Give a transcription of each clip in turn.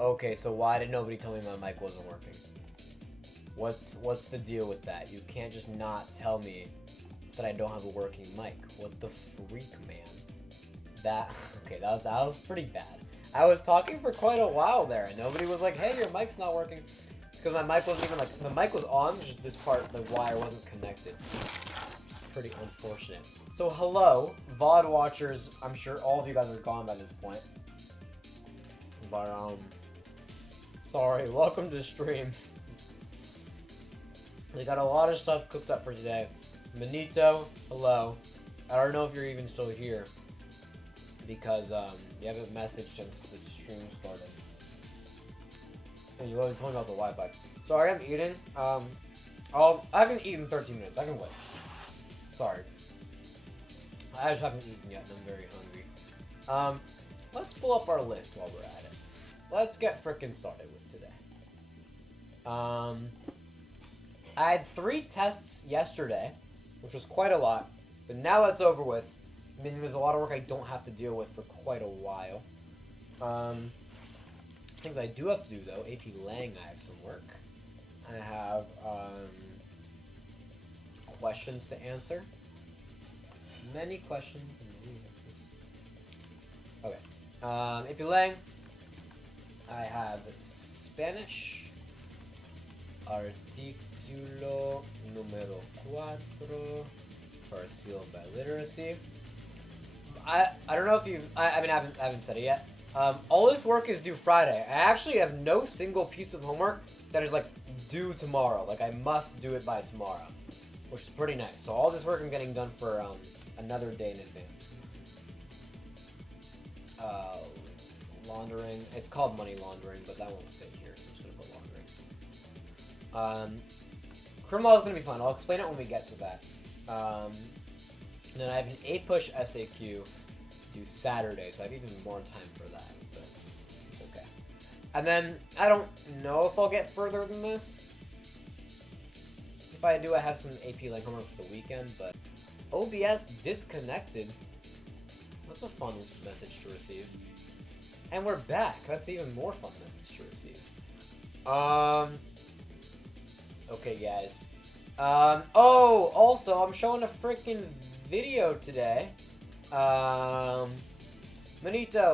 Okay, so why did nobody tell me my mic wasn't working? What's the deal with that? You can't just not tell me that I don't have a working mic. What the freak, man? Okay, that was pretty bad. I was talking for quite a while there, and nobody was like, hey, your mic's not working. It's because my mic wasn't even like, the mic was on, just this part, the wire wasn't connected. Pretty unfortunate. So hello, VOD watchers. I'm sure all of you guys are gone by this point. But, sorry, welcome to stream. We got a lot of stuff cooked up for today. Manito, hello. I don't know if you're even still here. Because, you haven't messaged since the stream started. And you already told me about the Wi-Fi. Sorry, I'm eating. I haven't eaten 13 minutes. I can wait. Sorry. I just haven't eaten yet, and I'm very hungry. Let's pull up our list while we're at it. Let's get frickin' started with today. I had 3 tests yesterday, which was quite a lot, but now that's over with. I mean, there's a lot of work I don't have to deal with for quite a while. Things I do have to do, though, AP Lang, I have some work. I have, questions to answer. Many questions and many answers. Okay. AP Lang. I have Spanish. Artículo número 4. Parcial by literacy. I don't know if you've... I mean, I haven't said it yet. All this work is due Friday. I actually have no single piece of homework that is, like, due tomorrow. Like, I must do it by tomorrow. Which is pretty nice. So all this work I'm getting done for, another day in advance. Laundering. It's called money laundering, but that won't fit here, so I'm just going to put laundering. Criminal is going to be fun. I'll explain it when we get to that. And then I have an A-push SAQ due Saturday, so I have even more time for that, but it's okay. And then, I don't know if I'll get further than this. If I do, I have some AP like homework for the weekend, but OBS disconnected. That's a fun message to receive. And we're back. That's an even more fun message to receive. Okay, guys. Oh, also, I'm showing a freaking video today. Manito,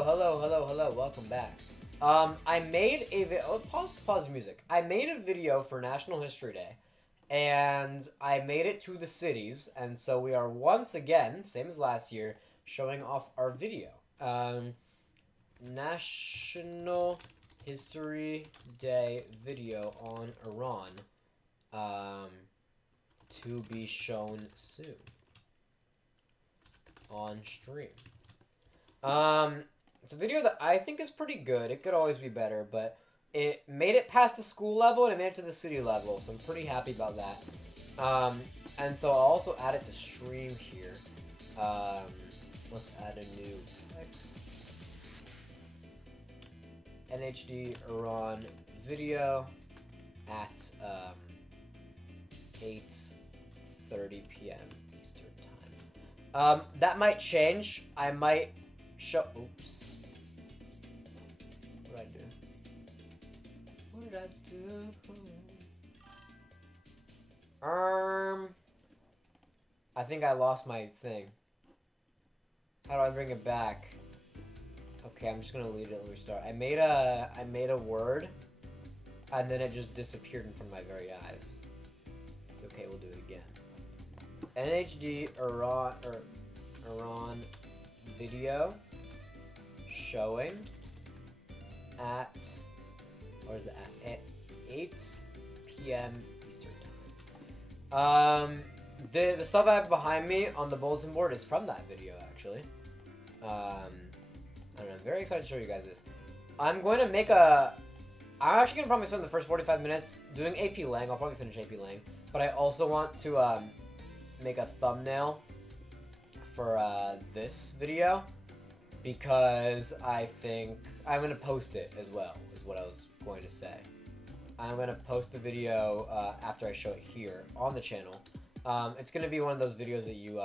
hello, welcome back. I made a video, pause the music. I made a video for National History Day, and I made it to the cities, and so we are once again, same as last year, showing off our video. National History Day video on Iran, to be shown soon on stream. It's a video that I think is pretty good. It could always be better, but it made it past the school level and it made it to the city level, so I'm pretty happy about that. And so I'll also add it to stream here. Let's add a new text. NHD Iran video at 8:30 p.m. Eastern time. That might change. I might show. Oops. What did I do? What did I do? I think I lost my thing. How do I bring it back? Okay, I'm just gonna leave it and restart. I made a word, and then it just disappeared in front of my very eyes. It's okay, we'll do it again. NHD Iran video showing at, where is it at 8 p.m. Eastern time. The stuff I have behind me on the bulletin board is from that video, actually. I don't know, I'm very excited to show you guys this. I'm actually gonna probably spend the first 45 minutes doing AP Lang. I'll probably finish AP Lang. But I also want to make a thumbnail for this video, because I think I'm gonna post it as well, is what I was going to say. I'm gonna post the video after I show it here on the channel. It's gonna be one of those videos that you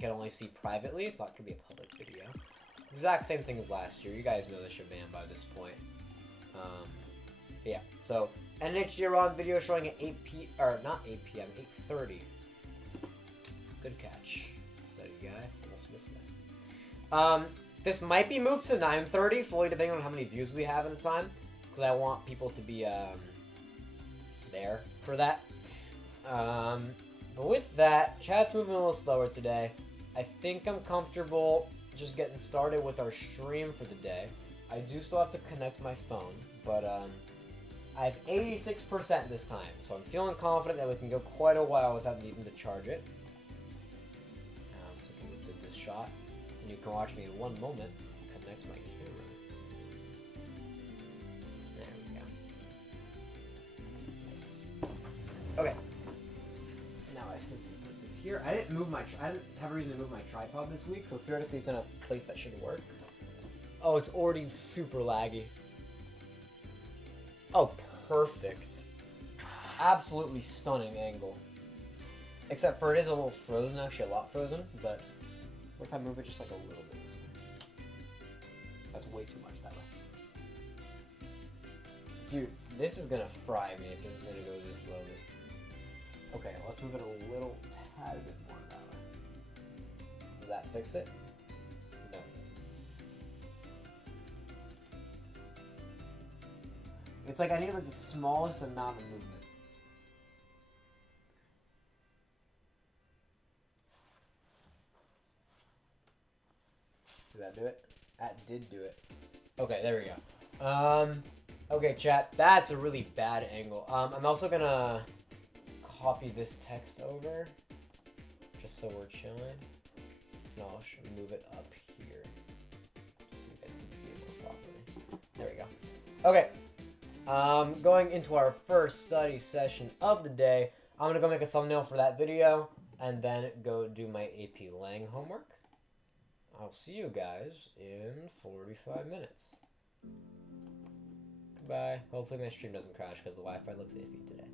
can only see privately. It's not gonna be a public video. Exact same thing as last year. You guys know the shebang by this point. Yeah, so NHG Iran video showing at 8 p or not 8 p.m. 8:30. Good catch, steady guy. Almost missed that. This might be moved to 9:30, fully depending on how many views we have at a time, because I want people to be there for that. But with that, chat's moving a little slower today. I think I'm comfortable just getting started with our stream for the day. I do still have to connect my phone, but I have 86% this time, so I'm feeling confident that we can go quite a while without needing to charge it. So I can move to this shot, and you can watch me in one moment connect my camera. There we go. Nice. Okay. Now I simply put this here. I didn't have a reason to move my tripod this week, so theoretically it's in a place that should work. Oh, it's already super laggy. Oh, perfect. Absolutely stunning angle. Except for it is a little frozen, actually a lot frozen, but what if I move it just like a little bit? That's way too much that way. Dude, this is gonna fry me if this is gonna go this slowly. Okay, let's move it a little tad bit more that way. Does that fix it? No, it doesn't. It's like I need like the smallest amount of movement. Did that do it? That did do it. Okay, there we go. Okay, chat. That's a really bad angle. I'm also gonna copy this text over, just so we're chilling. No, I'll move it up here, just so you guys can see it more properly. There we go. Okay. Going into our first study session of the day, I'm gonna go make a thumbnail for that video and then go do my AP Lang homework. I'll see you guys in 45 minutes. Goodbye. Hopefully my stream doesn't crash because the Wi-Fi looks iffy today.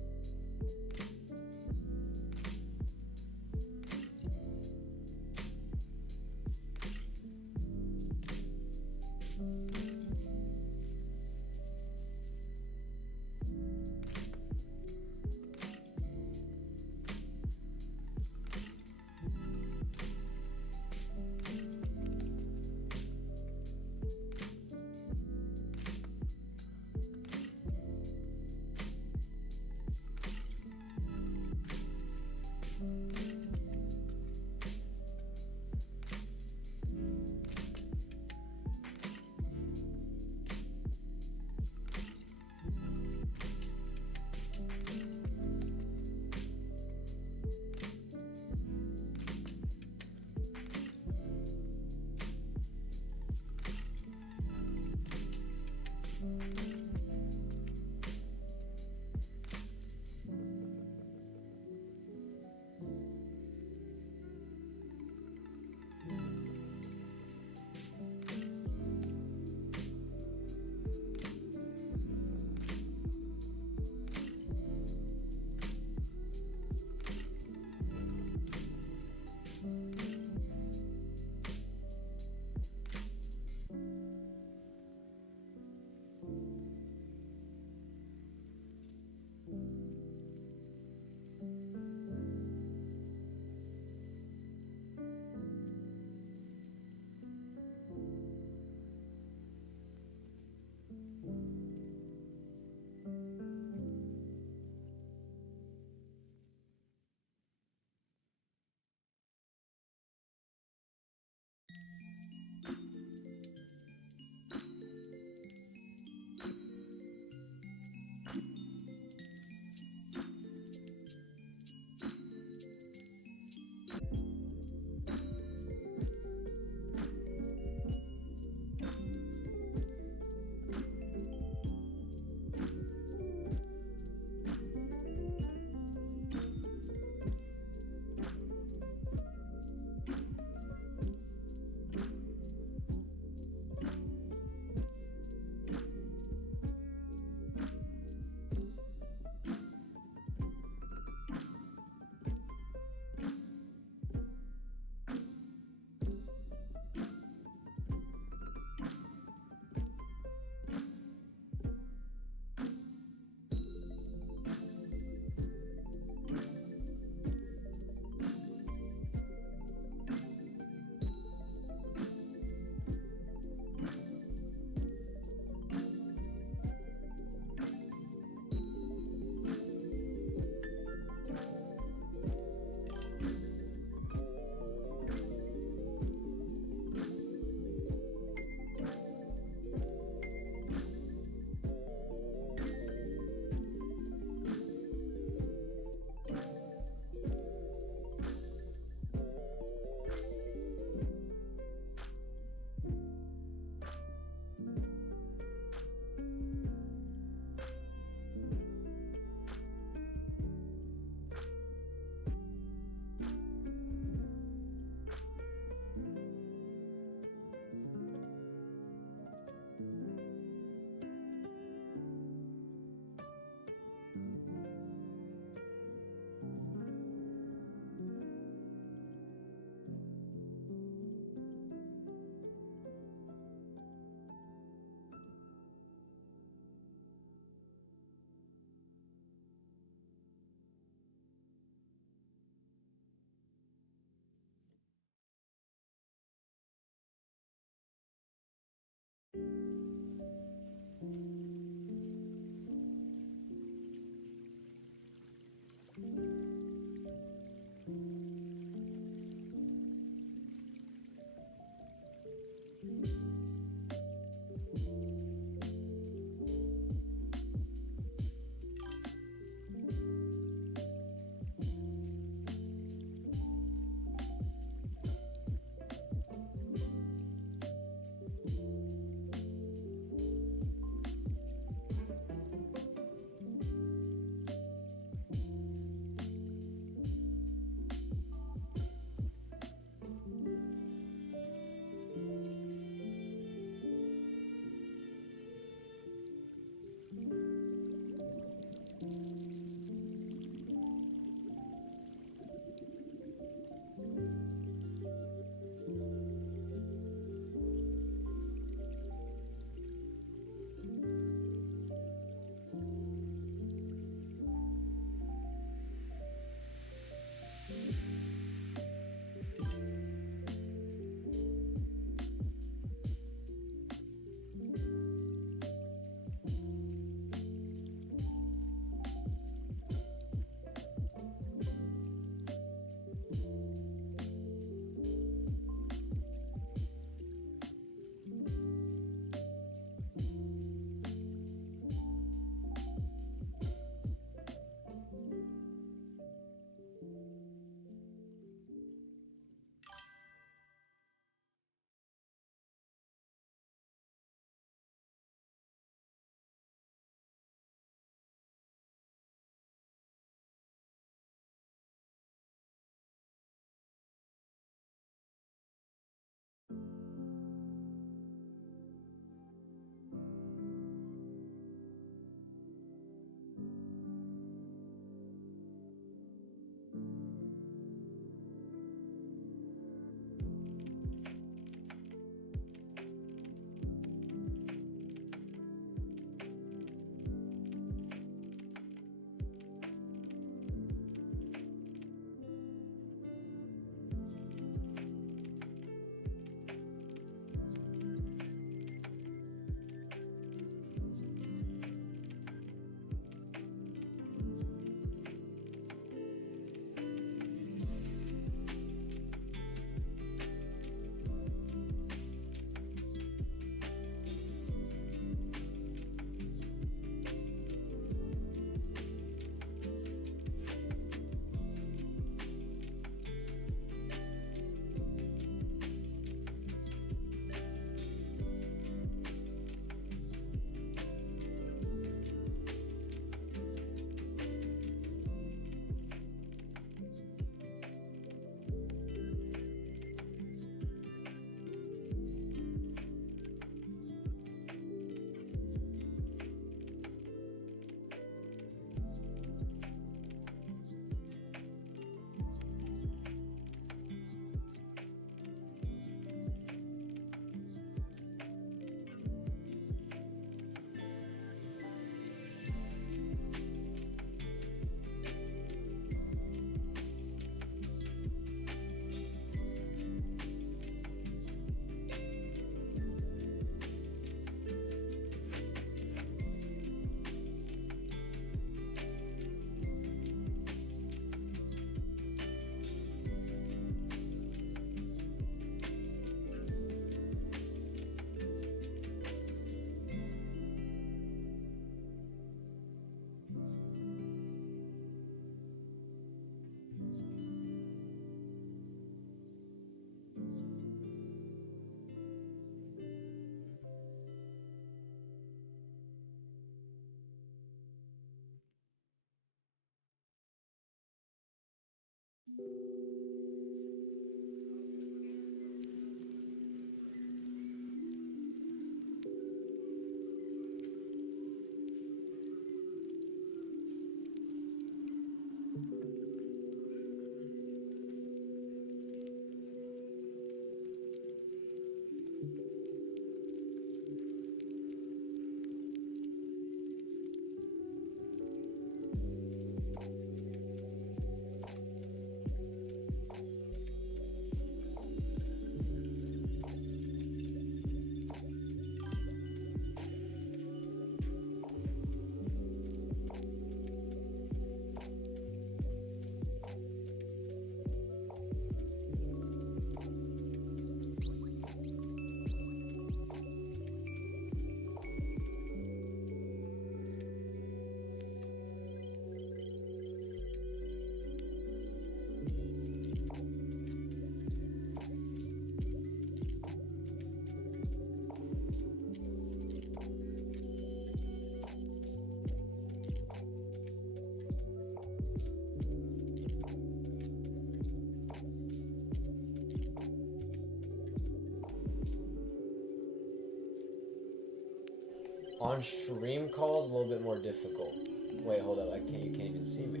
On stream calls a little bit more difficult. Wait, hold up. You can't even see me.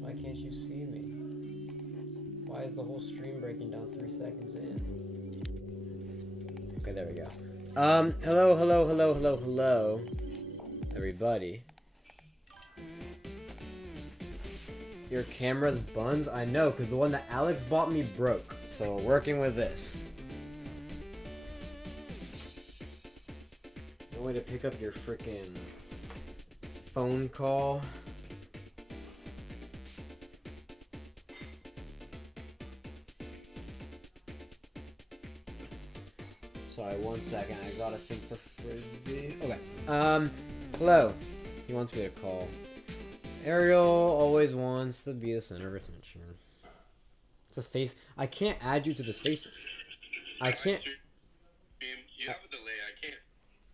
Why can't you see me? Why is the whole stream breaking down 3 seconds in? Okay, there we go. Hello, everybody. Your camera's buns? I know, because the one that Alex bought me broke. So we're working with this. No way to pick up your freaking phone call. Sorry, 1 second. I gotta think for Frisbee. Okay. Hello. He wants me to call. Ariel always wants to be the center of attention. It's a face. I can't add you to this face. I can't. You have a delay. I can't.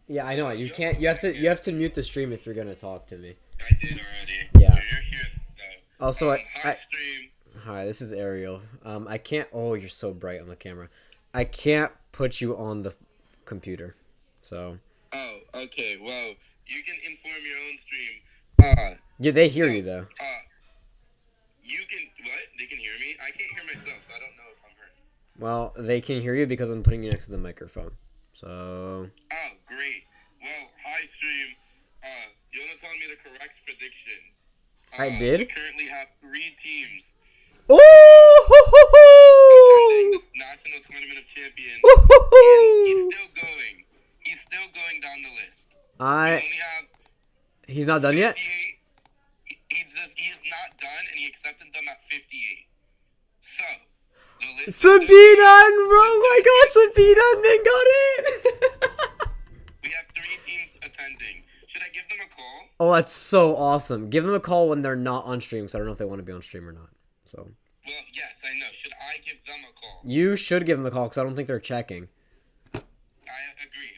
Yeah, I know. You can't. You have to mute the stream if you're gonna talk to me. I did already. Yeah. You're here now. Also, Stream. Hi, this is Ariel. I can't. Oh, you're so bright on the camera. I can't put you on the computer. So. Oh, okay. Well, you can inform your own stream. Yeah, they hear you though. You can what? They can hear me. I can't hear myself, so I don't know if I'm heard. Well, they can hear you because I'm putting you next to the microphone. So. Oh, great. Well, hi stream. Yona told me the correct prediction. I did. We currently have 3 teams. Ooh! Attending the National Tournament of Champions. And he's still going down the list. We only have. He's not done yet? He's not done, and he accepted them at 58. So, the list Sabina! Oh my god, Sabina and Min got in! we have 3 teams attending. Should I give them a call? Oh, that's so awesome. Give them a call when they're not on stream, so I don't know if they want to be on stream or not. So. Well, yes, I know. Should I give them a call? You should give them a call, because I don't think they're checking. I agree.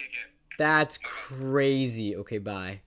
Okay. That's crazy. Okay, bye.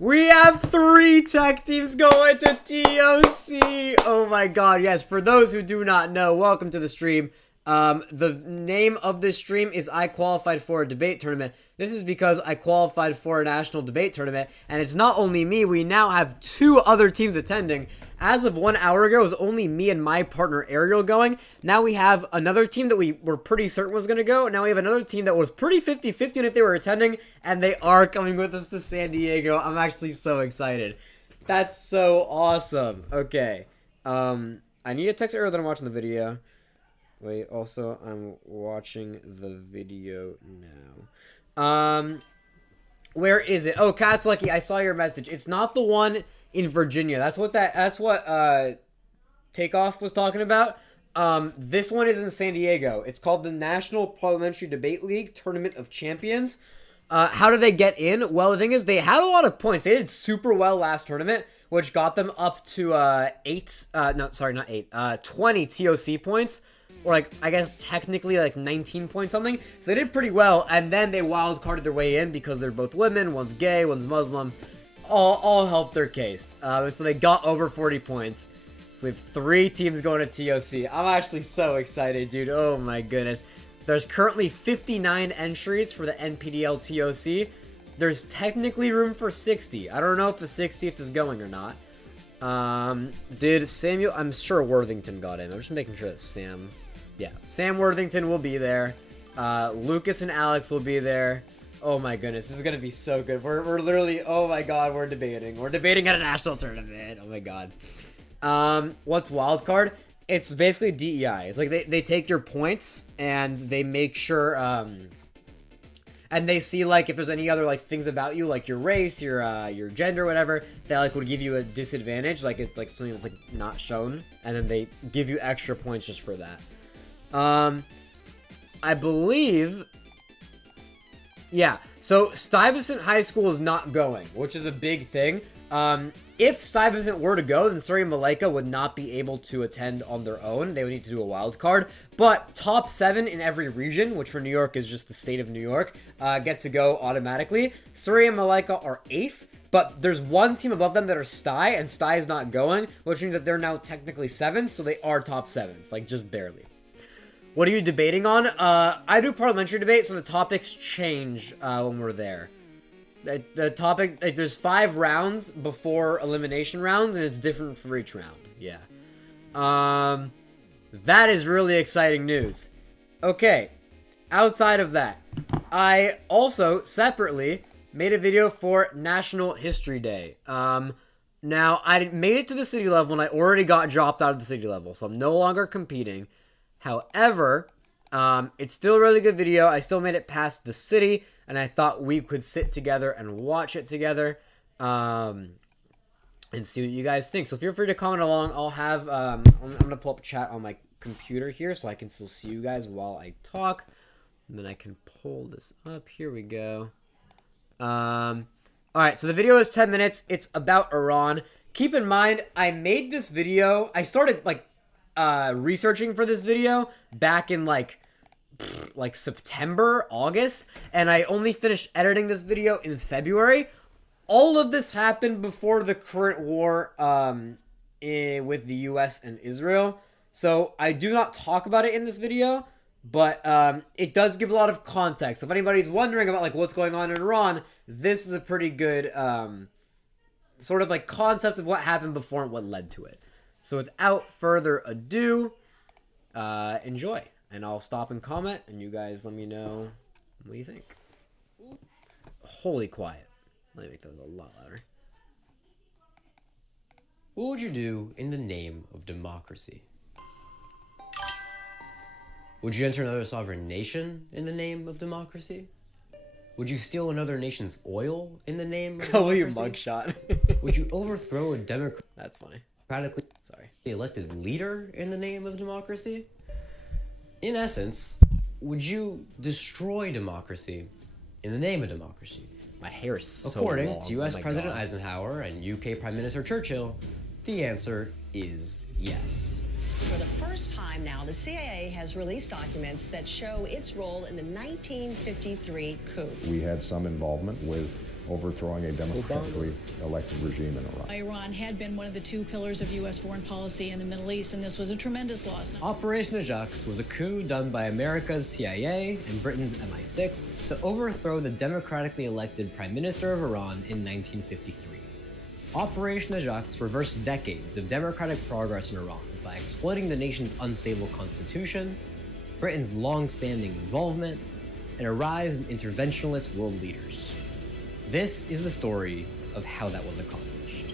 We have 3 tech teams going to TOC. Oh my god, yes. For those who do not know, welcome to the stream. The name of this stream is I qualified for a debate tournament. This is because I qualified for a national debate tournament, and it's not only me. We now have 2 other teams attending. As of 1 hour ago, it was only me and my partner Ariel going. Now we have another team that we were pretty certain was going to go. Now we have another team that was pretty 50-50 on if they were attending, and they are coming with us to San Diego. I'm actually so excited. That's so awesome. Okay. I need to text Ariel that I'm watching the video. Wait, also, I'm watching the video now. Where is it? Oh, Cat's Lucky, I saw your message. It's not the one in Virginia. That's what Takeoff was talking about. This one is in San Diego. It's called the National Parliamentary Debate League Tournament of Champions. How did they get in? Well, the thing is, they had a lot of points. They did super well last tournament, which got them up to 20 TOC points. Or, like, I guess technically, like, 19 point something. So they did pretty well, and then they wild-carded their way in because they're both women, one's gay, one's Muslim. All helped their case. And so they got over 40 points. So we have 3 teams going to TOC. I'm actually so excited, dude. Oh, my goodness. There's currently 59 entries for the NPDL TOC. There's technically room for 60. I don't know if the 60th is going or not. Did Samuel... I'm sure Worthington got in. I'm just making sure that Sam... Yeah, Sam Worthington will be there. Lucas and Alex will be there. Oh my goodness, this is gonna be so good. We're literally, oh my god, we're debating. We're debating at a national tournament. Oh my god. What's wildcard? It's basically DEI. It's like they take your points and they make sure, and they see like if there's any other like things about you, like your race, your gender, whatever, that like would give you a disadvantage, like something that's like not shown, and then they give you extra points just for that. I believe, yeah, so Stuyvesant High School is not going, which is a big thing. If Stuyvesant were to go, then Surrey and Malika would not be able to attend on their own. They would need to do a wild card. But top 7 in every region, which for New York is just the state of New York, get to go automatically. Surrey and Malika are 8th, but there's one team above them that are Sty, and Sty is not going, which means that they're now technically 7th, so they are top 7th, like just barely. What are you debating on? I do parliamentary debates, and the topics change when we're there. The topic, like, there's 5 rounds before elimination rounds, and it's different for each round. Yeah. That is really exciting news. Okay. Outside of that, I also separately made a video for National History Day. Now, I made it to the city level, and I already got dropped out of the city level, so I'm no longer competing. However, it's still a really good video. I still made it past the city, and I thought we could sit together and watch it together, and see what you guys think. So feel free to comment along. I'll have, I'm going to pull up chat on my computer here, so I can still see you guys while I talk. And then I can pull this up. Here we go. Alright, so the video is 10 minutes. It's about Iran. Keep in mind, I made this video. I started, like, researching for this video back in, like September, August. And I only finished editing this video in February. All of this happened before the current war with the US and Israel. So I do not talk about it in this video. But it does give a lot of context. If anybody's wondering about, like, what's going on in Iran, this is a pretty good sort of, like, concept of what happened before and what led to it. So without further ado, enjoy. And I'll stop and comment, and you guys let me know what you think. Holy quiet. Let me make that a lot louder. What would you do in the name of democracy? Would you enter another sovereign nation in the name of democracy? Would you steal another nation's oil in the name of democracy? Mugshot. Would you overthrow a That's funny. democratically Sorry. elected leader in the name of democracy? In essence, would you destroy democracy in the name of democracy? My hair is so According long. to US Oh my President God. Eisenhower and UK Prime Minister Churchill, the answer is yes. For the first time now, the CIA has released documents that show its role in the 1953 coup. We had some involvement with overthrowing a democratically elected regime in Iran. Iran had been one of the 2 pillars of U.S. foreign policy in the Middle East, and this was a tremendous loss. Operation Ajax was a coup done by America's CIA and Britain's MI6 to overthrow the democratically elected Prime Minister of Iran in 1953. Operation Ajax reversed decades of democratic progress in Iran by exploiting the nation's unstable constitution, Britain's long-standing involvement, and a rise in interventionist world leaders. This is the story of how that was accomplished.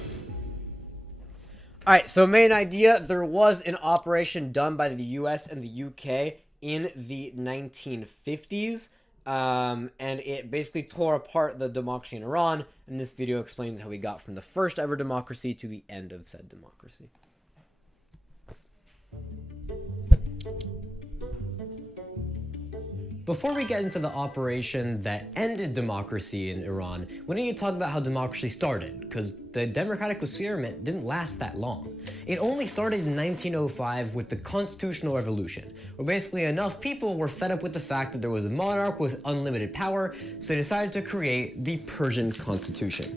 Alright, so main idea, there was an operation done by the US and the UK in the 1950s, and it basically tore apart the democracy in Iran, and this video explains how we got from the first ever democracy to the end of said democracy. Before we get into the operation that ended democracy in Iran, we need to talk about how democracy started, because the democratic experiment didn't last that long. It only started in 1905 with the Constitutional Revolution, where basically enough people were fed up with the fact that there was a monarch with unlimited power, so they decided to create the Persian Constitution.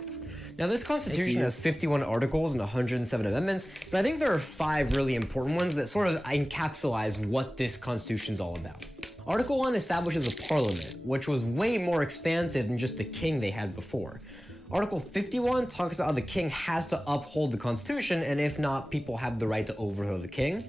Now, this constitution has 51 articles and 107 amendments, but I think there are 5 really important ones that sort of encapsulate what this constitution's all about. Article 1 establishes a parliament, which was way more expansive than just the king they had before. Article 51 talks about how the king has to uphold the constitution, and if not, people have the right to overthrow the king.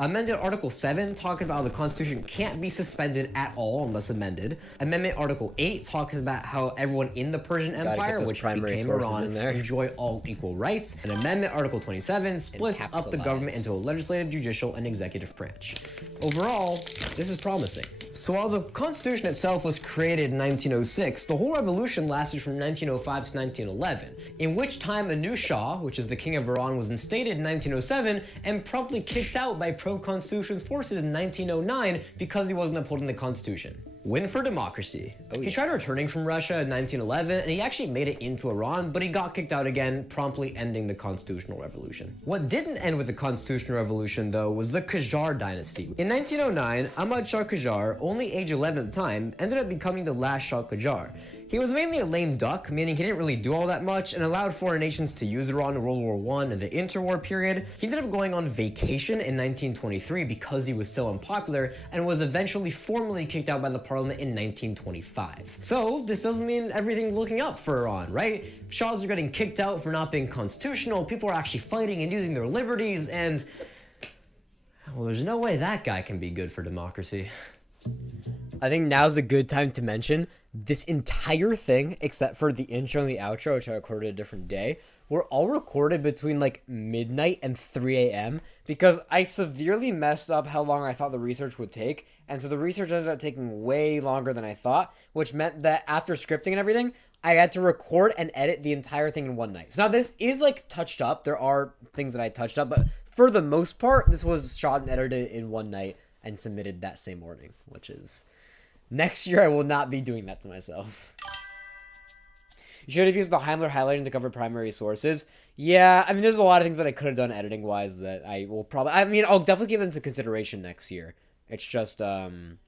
Amended Article 7 talks about how the Constitution can't be suspended at all unless amended. Amendment Article 8 talks about how everyone in the Persian Empire, which became Iran, enjoy all equal rights. And Amendment Article 27 splits up the government into a legislative, judicial, and executive branch. Overall, this is promising. So while the Constitution itself was created in 1906, the whole revolution lasted from 1905 to 1911, in which time a new Shah, which is the king of Iran, was instated in 1907 and promptly kicked out by pro-constitution's forces in 1909 because he wasn't upholding the Constitution. Win for democracy. He tried returning from Russia in 1911, and he actually made it into Iran, but he got kicked out again, promptly ending the Constitutional Revolution. What didn't end with the Constitutional Revolution, though, was the Qajar dynasty. In 1909, Ahmad Shah Qajar, only age 11 at the time, ended up becoming the last Shah Qajar. He was mainly a lame duck, meaning he didn't really do all that much and allowed foreign nations to use Iran in World War I and the interwar period. He ended up going on vacation in 1923 because he was still unpopular and was eventually formally kicked out by the parliament in 1925. So this doesn't mean everything's looking up for Iran, right? Shahs are getting kicked out for not being constitutional, people are actually fighting and using their liberties, and well, there's no way that guy can be good for democracy. I think now's a good time to mention this entire thing, except for the intro and the outro, which I recorded a different day, were all recorded between like midnight and 3 a.m. because I severely messed up how long I thought the research would take. And so the research ended up taking way longer than I thought, which meant that after scripting and everything, I had to record and edit the entire thing in one night. So now this is like touched up. There are things that I touched up, but for the most part, this was shot and edited in one night and submitted that same morning, which is... Next year, I will not be doing that to myself. You should have used the Heimler highlighting to cover primary sources. Yeah, I mean, there's a lot of things that I could have done editing-wise that I will probably... I mean, I'll definitely give into consideration next year. It's just, you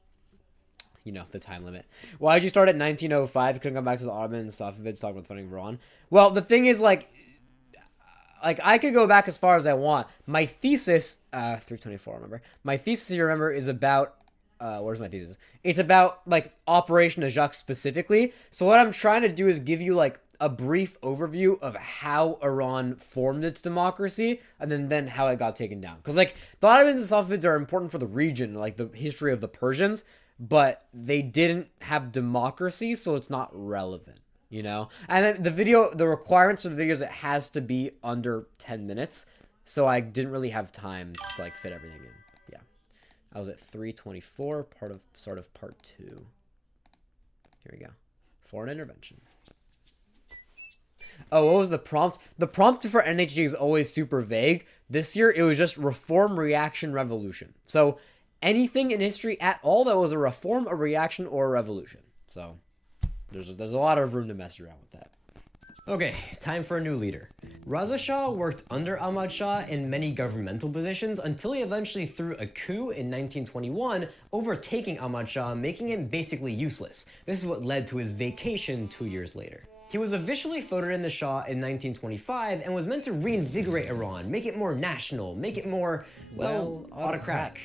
know, the time limit. Why did you start at 1905? You couldn't come back to the Ottoman and Safavids talking about funding Iran? Well, the thing is, like, I could go back as far as I want. My thesis, 324, remember? My thesis, you remember, is about... where's my thesis? It's about, like, Operation Ajak specifically. So what I'm trying to do is give you, like, a brief overview of how Iran formed its democracy, and then how it got taken down. Because, like, the Ottomans and Safavids are important for the region, like, the history of the Persians, but they didn't have democracy, so it's not relevant, you know? And then the requirements for the video is it has to be under 10 minutes, so I didn't really have time to, like, fit everything in. I was at 324, start of part 2. Here we go. Foreign intervention. Oh, what was the prompt? The prompt for NHG is always super vague. This year, it was just reform, reaction, revolution. So anything in history at all that was a reform, a reaction, or a revolution. So there's a lot of room to mess around with that. Okay, time for a new leader. Reza Shah worked under Ahmad Shah in many governmental positions until he eventually threw a coup in 1921, overtaking Ahmad Shah, making him basically useless. This is what led to his vacation 2 years later. He was officially voted in the Shah in 1925 and was meant to reinvigorate Iran, make it more national, make it more, well, autocratic.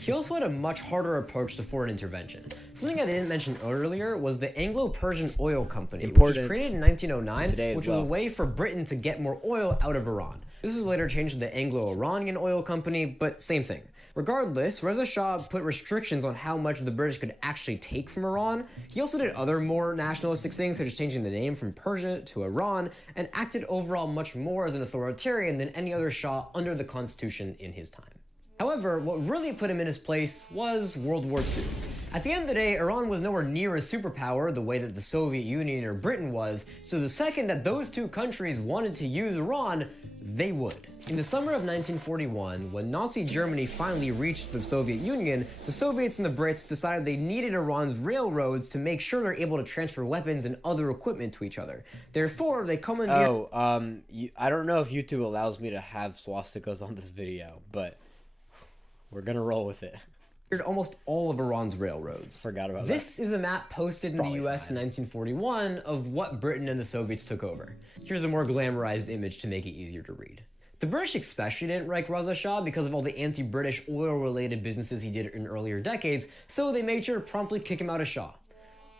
He also had a much harder approach to foreign intervention. Something I didn't mention earlier was the Anglo-Persian Oil Company, which was created in 1909, which was a way for Britain to get more oil out of Iran. This was later changed to the Anglo-Iranian Oil Company, but same thing. Regardless, Reza Shah put restrictions on how much the British could actually take from Iran. He also did other more nationalistic things, such as changing the name from Persia to Iran, and acted overall much more as an authoritarian than any other Shah under the constitution in his time. However, what really put him in his place was World War II. At the end of the day, Iran was nowhere near a superpower the way that the Soviet Union or Britain was, so the second that those two countries wanted to use Iran, they would. In the summer of 1941, when Nazi Germany finally reached the Soviet Union, the Soviets and the Brits decided they needed Iran's railroads to make sure they're able to transfer weapons and other equipment to each other. Therefore, they commandeered... I don't know if YouTube allows me to have swastikas on this video, but we're gonna roll with it. Almost all of Iran's railroads. Forgot about this that. Is a map posted in the US in 1941 of what Britain and the Soviets took over. Here's a more glamorized image to make it easier to read. The British especially didn't like Reza Shah because of all the anti-British oil-related businesses he did in earlier decades, so they made sure to promptly kick him out of Shah.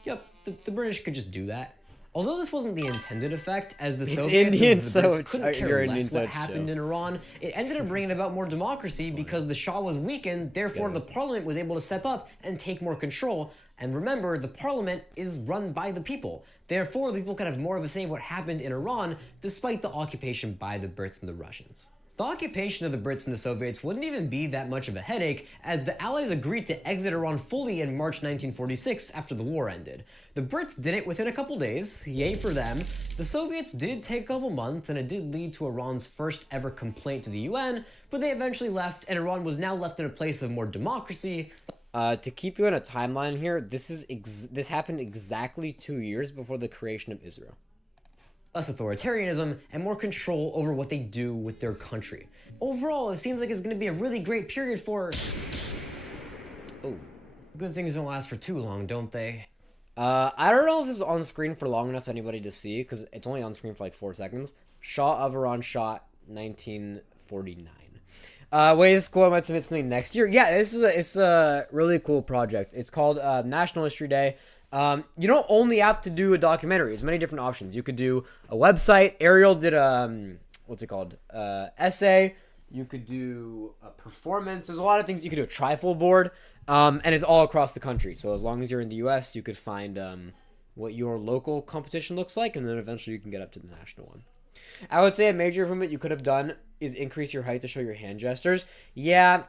Yep, the British could just do that. Although this wasn't the intended effect, as the Soviets and the Brits couldn't care less what happened in Iran, it ended up bringing about more democracy because the Shah was weakened, therefore the parliament was able to step up and take more control. And remember, the parliament is run by the people. Therefore, the people can have more of a say in what happened in Iran, despite the occupation by the Brits and the Russians. The occupation of the Brits and the Soviets wouldn't even be that much of a headache, as the Allies agreed to exit Iran fully in March 1946 after the war ended. The Brits did it within a couple days, yay for them. The Soviets did take a couple months, and it did lead to Iran's first ever complaint to the UN, but they eventually left, and Iran was now left in a place of more democracy. To keep you on a timeline here, this happened exactly 2 years before the creation of Israel. Less authoritarianism, and more control over what they do with their country. Overall, it seems like it's going to be a really great period for... Oh, good things don't last for too long, don't they? I don't know if this is on screen for long enough for anybody to see, because it's only on screen for like 4 seconds. Shah of Iran shot 1949. Wait, is school might submit something next year? Yeah, it's a really cool project. It's called National History Day. You don't only have to do a documentary. There's many different options. You could do a website. Ariel did what's it called? Essay. You could do a performance. There's a lot of things. You could do a trifold board. And it's all across the country. So as long as you're in the U.S., you could find what your local competition looks like, and then eventually you can get up to the national one. I would say a major improvement you could have done is increase your height to show your hand gestures. Yeah,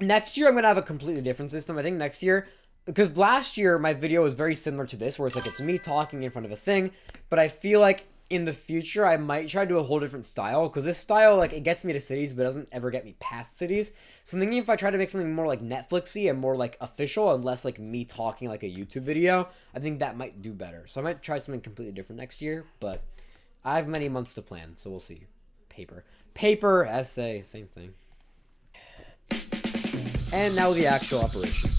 next year I'm going to have a completely different system. I think next year, because last year my video was very similar to this, where it's like it's me talking in front of a thing, but I feel like in the future I might try to do a whole different style, because this style, like, it gets me to cities but doesn't ever get me past cities. So I'm thinking if I try to make something more like Netflixy and more like official and less like me talking like a YouTube video, I think that might do better. So I might try something completely different next year, but I have many months to plan, so we'll see. Paper, essay, same thing. And now the actual operation.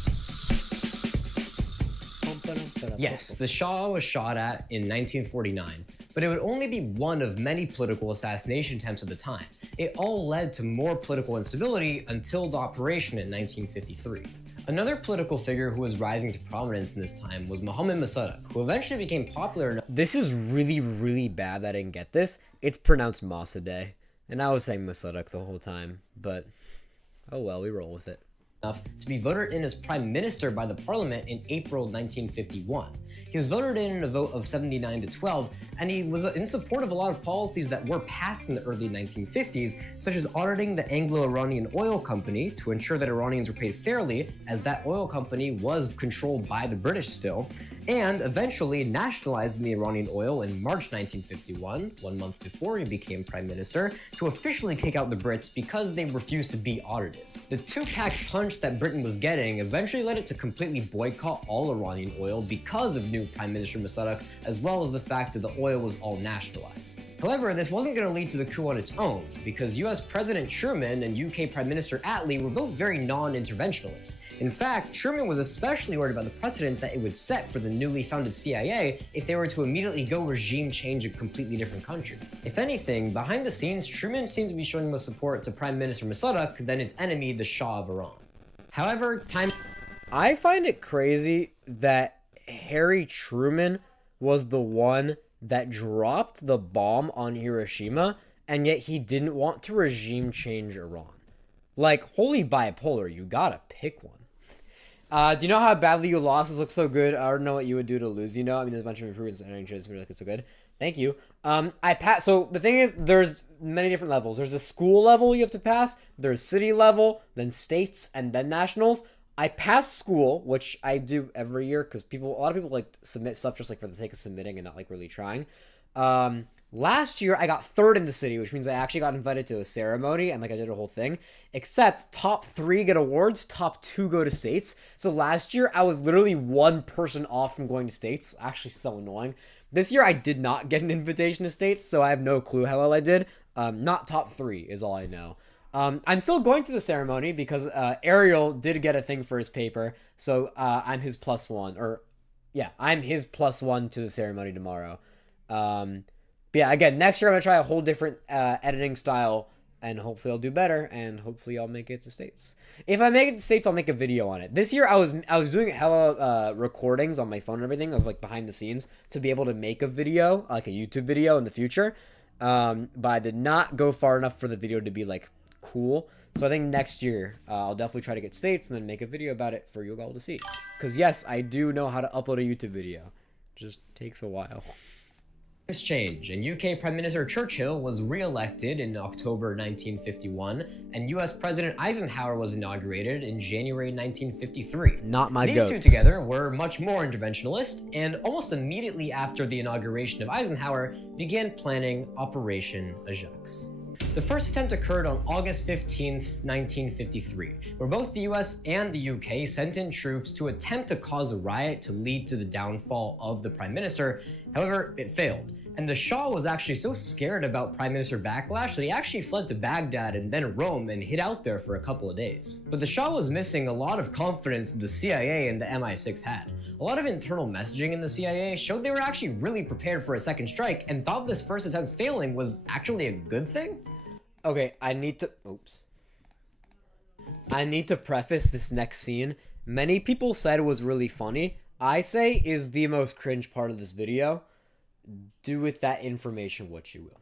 Yes, the Shah was shot at in 1949, but it would only be one of many political assassination attempts at the time. It all led to more political instability until the operation in 1953. Another political figure who was rising to prominence in this time was Mohammad Mossadegh, who eventually became popular enough. This is really, really bad that I didn't get this. It's pronounced Mossadegh, and I was saying Mossadegh the whole time, but oh well, we roll with it. To be voted in as prime minister by the parliament in April 1951. He was voted in a vote of 79 to 12, and he was in support of a lot of policies that were passed in the early 1950s, such as auditing the Anglo-Iranian Oil Company to ensure that Iranians were paid fairly, as that oil company was controlled by the British still, and eventually nationalizing the Iranian oil in March 1951, 1 month before he became prime minister, to officially kick out the Brits because they refused to be audited. The two-pack punch that Britain was getting eventually led it to completely boycott all Iranian oil because of new Prime Minister Mossadegh, as well as the fact that the oil was all nationalized. However, this wasn't going to lead to the coup on its own, because US President Truman and UK Prime Minister Attlee were both very non-interventionalist. In fact, Truman was especially worried about the precedent that it would set for the newly founded CIA if they were to immediately go regime change a completely different country. If anything, behind the scenes, Truman seemed to be showing more support to Prime Minister Mossadegh than his enemy, the Shah of Iran. However, I find it crazy that Harry Truman was the one that dropped the bomb on Hiroshima, and yet he didn't want to regime change Iran. Like, holy bipolar, you gotta pick one. Do you know how badly you lost? This looks so good. I don't know what you would do to lose, you know? I mean, there's a bunch of improvements and interest, but it's so good. Thank you. I passed. So the thing is, there's many different levels. There's a school level you have to pass. There's city level, then states, and then nationals. I passed school, which I do every year because a lot of people like submit stuff just like for the sake of submitting and not like really trying. Last year I got third in the city, which means I actually got invited to a ceremony and like I did a whole thing. Except top 3 get awards, top 2 go to states. So last year I was literally one person off from going to states. Actually, so annoying. This year I did not get an invitation to states, so I have no clue how well I did. Not top 3 is all I know. I'm still going to the ceremony because Ariel did get a thing for his paper, so I'm his +1, or yeah, I'm his +1 to the ceremony tomorrow. But yeah, again, next year I'm gonna try a whole different editing style, and hopefully I'll do better, and hopefully I'll make it to states. If I make it to states, I'll make a video on it. This year I was doing hella recordings on my phone and everything of like behind the scenes to be able to make a video, like a YouTube video in the future. But I did not go far enough for the video to be like cool. So I think next year I'll definitely try to get states and then make a video about it for you all to see. Because yes, I do know how to upload a YouTube video. It just takes a while. Change, and UK Prime Minister Churchill was re-elected in October 1951, and US President Eisenhower was inaugurated in January 1953. Not my goats. These two together were much more interventionalist, and almost immediately after the inauguration of Eisenhower, began planning Operation Ajax. The first attempt occurred on August 15, 1953, where both the US and the UK sent in troops to attempt to cause a riot to lead to the downfall of the Prime Minister. However, it failed, And the Shah was actually so scared about Prime Minister backlash that he actually fled to Baghdad and then Rome and hid out there for a couple of days. But the Shah was missing a lot of confidence the CIA and the MI6 had. A lot of internal messaging in the CIA showed they were actually really prepared for a second strike and thought this first attempt failing was actually a good thing. Okay, I need to preface this next scene. Many people said it was really funny. I say is the most cringe part of this video. Do with that information what you will.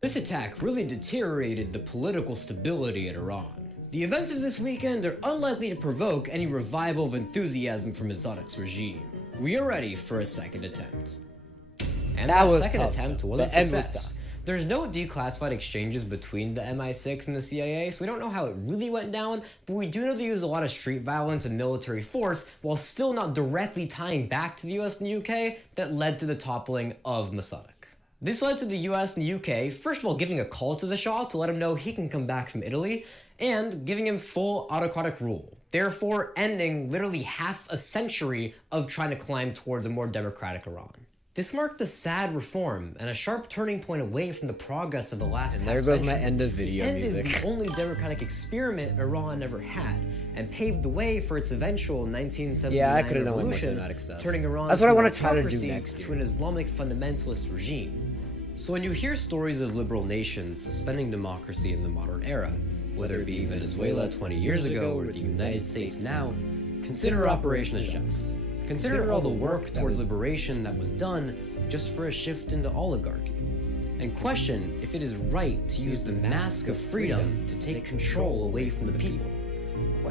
This attack really deteriorated the political stability in Iran. The events of this weekend are unlikely to provoke any revival of enthusiasm from Mossadegh's regime. We are ready for a second attempt. And That was second tough, attempt though. was The a end was success. tough. There's no declassified exchanges between the MI6 and the CIA, so we don't know how it really went down, but we do know they used a lot of street violence and military force while still not directly tying back to the US and the UK that led to the toppling of Mossadegh. This led to the US and the UK, first of all, giving a call to the Shah to let him know he can come back from Italy, and giving him full autocratic rule, therefore ending literally half a century of trying to climb towards a more democratic Iran. This marked a sad reform and a sharp turning point away from the progress of the last And there goes my end of video ended music. the only democratic experiment Iran ever had, and paved the way for its eventual 1979 Yeah, I could've done way more revolution, cinematic stuff. turning Iran That's what I from wanna an try to do autocracy next to year. an Islamic fundamentalist regime. So when you hear stories of liberal nations suspending democracy in the modern era, whether it be Venezuela 20 years ago or the United States now, consider Operation Ajax. Consider all the work towards liberation that was done just for a shift into oligarchy. And question if it is right to use the mask of freedom to take control away from the people.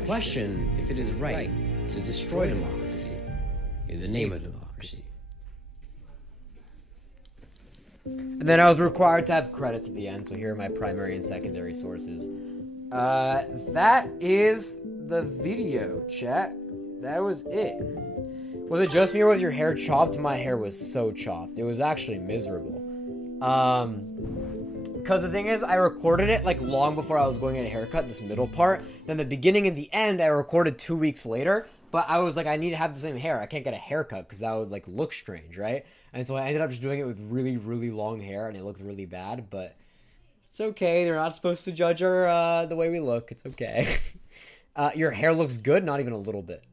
Question if it is right to destroy democracy in the name of democracy. And then I was required to have credits at the end, so here are my primary and secondary sources. That is the video, chat. That was it. Was it just me or was your hair chopped? My hair was so chopped. It was actually miserable. Because the thing is, I recorded it like long before I was going to get a haircut, this middle part. Then the beginning and the end, I recorded 2 weeks later. But I was like, I need to have the same hair. I can't get a haircut because that would like look strange, right? And so I ended up just doing it with really, really long hair, and it looked really bad. But it's okay. They're not supposed to judge our the way we look. It's okay. Your hair looks good. Not even a little bit.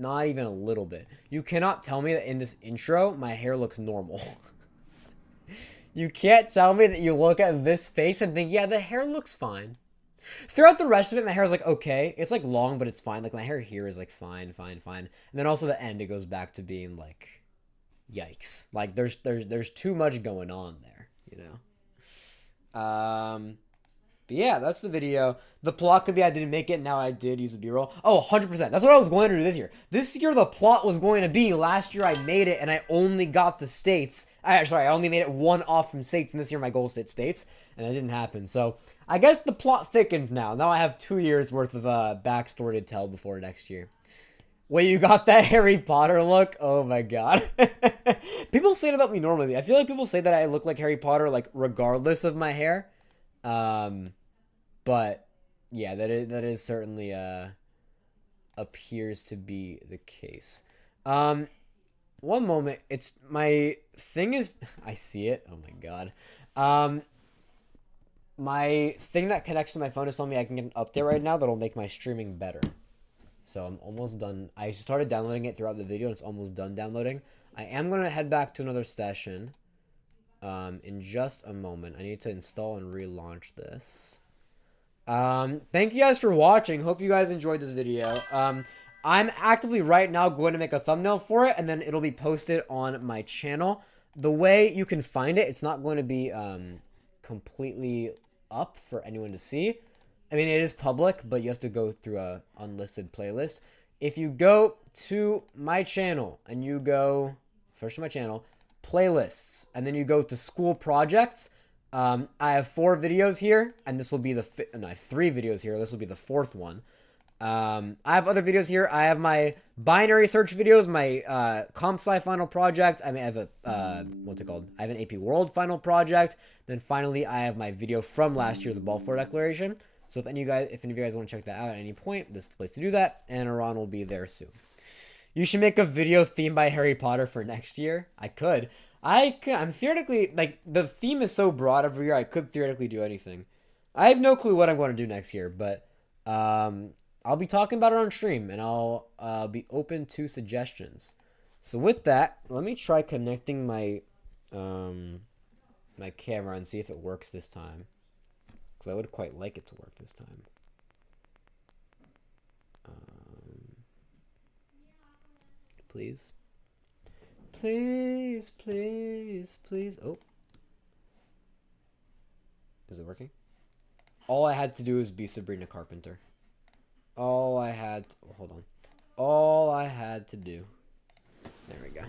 Not even a little bit. You cannot tell me that in this intro, my hair looks normal. You can't tell me that you look at this face and think, yeah, the hair looks fine. Throughout the rest of it, my hair is like, okay. It's like long, but it's fine. Like my hair here is like fine. And then also the end, it goes back to being like, yikes. Like there's too much going on there, you know? But yeah, that's the video. The plot could be I didn't make it, now I did use the B-roll. Oh, 100%. That's what I was going to do this year. This year, the plot was going to be, last year I made it, and I only got the states. I only made it one off from states, and this year my goal hit states, and that didn't happen. So, I guess the plot thickens now. Now I have 2 years worth of backstory to tell before next year. Wait, you got that Harry Potter look? Oh my god. People say it about me normally. I feel like people say that I look like Harry Potter, like, regardless of my hair. But yeah, that is certainly appears to be the case. One moment, it's my thing is I see it. Oh my god. My thing that connects to my phone is telling me I can get an update right now that'll make my streaming better. So I'm almost done. I started downloading it throughout the video and it's almost done downloading. I am gonna head back to another session in just a moment. I need to install and relaunch this. Thank you guys for watching. Hope you guys enjoyed this video. I'm actively right now going to make a thumbnail for it, and then it'll be posted on my channel. The way you can find it, it's not going to be completely up for anyone to see. I mean, it is public, but you have to go through a unlisted playlist. If you go to my channel and you go first to my channel, playlists, and then you go to school projects, I have 4 videos here, and this will be the no, I have 3 videos here. This will be the 4th one. I have other videos here. I have my binary search videos, my comp sci final project. I mean, I have a what's it called? I have an AP World final project. Then finally, I have my video from last year, the Balfour Declaration. So if any of you guys want to check that out at any point, this is the place to do that, and Iran will be there soon. You should make a video themed by Harry Potter for next year. I could. I'm theoretically, like, the theme is so broad every year, I could theoretically do anything. I have no clue what I'm going to do next year, but I'll be talking about it on stream, and I'll be open to suggestions. So with that, let me try connecting my my camera and see if it works this time, because I would quite like it to work this time. Please. Please, please, please. Oh. Is it working? All I had to do is be Sabrina Carpenter. All I had to, hold on. All I had to do. There we go.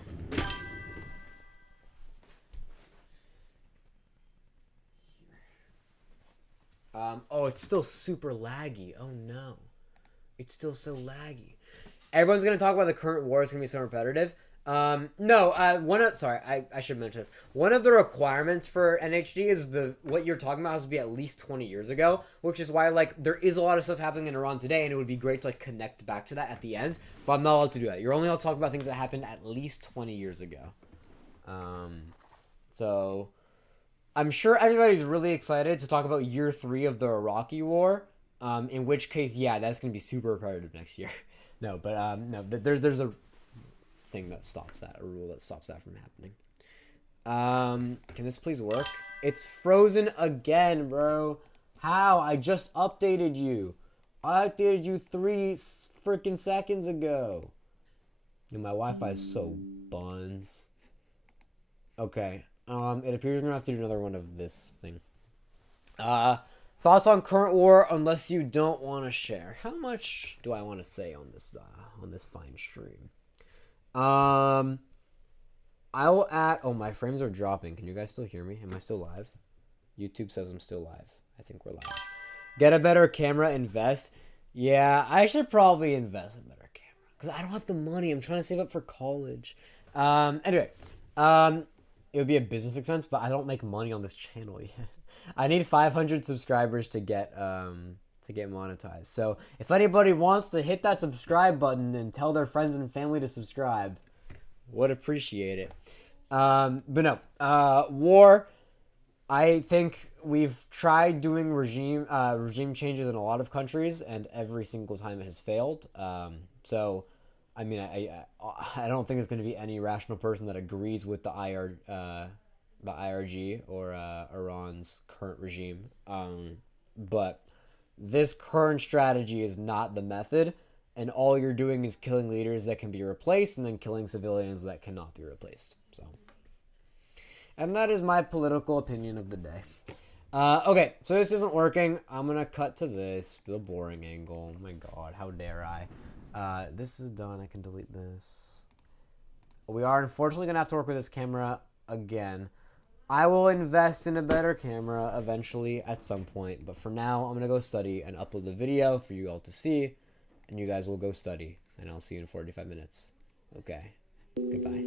Oh, it's still super laggy. Oh no. It's still so laggy. Everyone's going to talk about the current war. It's going to be so repetitive. Sorry, I should mention this. One of the requirements for NHD is what you're talking about has to be at least 20 years ago, which is why, like, there is a lot of stuff happening in Iran today, and it would be great to, like, connect back to that at the end, but I'm not allowed to do that. You're only allowed to talk about things that happened at least 20 years ago. So I'm sure everybody's really excited to talk about year 3 of the Iraqi war, in which case, yeah, that's going to be super repetitive next year. No, but no, there's a thing that stops that, a rule that stops that from happening. Can this please work? It's frozen again, bro. How? I just updated you. I updated you 3 freaking seconds ago. And my Wi-Fi is so buns. Okay. It appears we're gonna have to do another one of this thing. Thoughts on current war, unless you don't want to share. How much do I want to say on this fine stream? I will add. Oh, my frames are dropping. Can you guys still hear me? Am I still live? YouTube says I'm still live. I think we're live. Get a better camera. Invest. Yeah, I should probably invest in a better camera because I don't have the money. I'm trying to save up for college. Anyway, it would be a business expense, but I don't make money on this channel yet. I need 500 subscribers to get monetized. So if anybody wants to hit that subscribe button and tell their friends and family to subscribe, would appreciate it. But no, war. I think we've tried doing regime changes in a lot of countries, and every single time it has failed. So, I mean, I don't think there's going to be any rational person that agrees with the IRG or Iran's current regime. But this current strategy is not the method, and all you're doing is killing leaders that can be replaced and then killing civilians that cannot be replaced. So, and that is my political opinion of the day. Okay, so this isn't working. I'm gonna cut to this, the boring angle. Oh my god, how dare I? This is done. I can delete this. We are unfortunately gonna have to work with this camera again. I will invest in a better camera eventually at some point, but for now, I'm going to go study and upload the video for you all to see, and you guys will go study, and I'll see you in 45 minutes. Okay. Goodbye.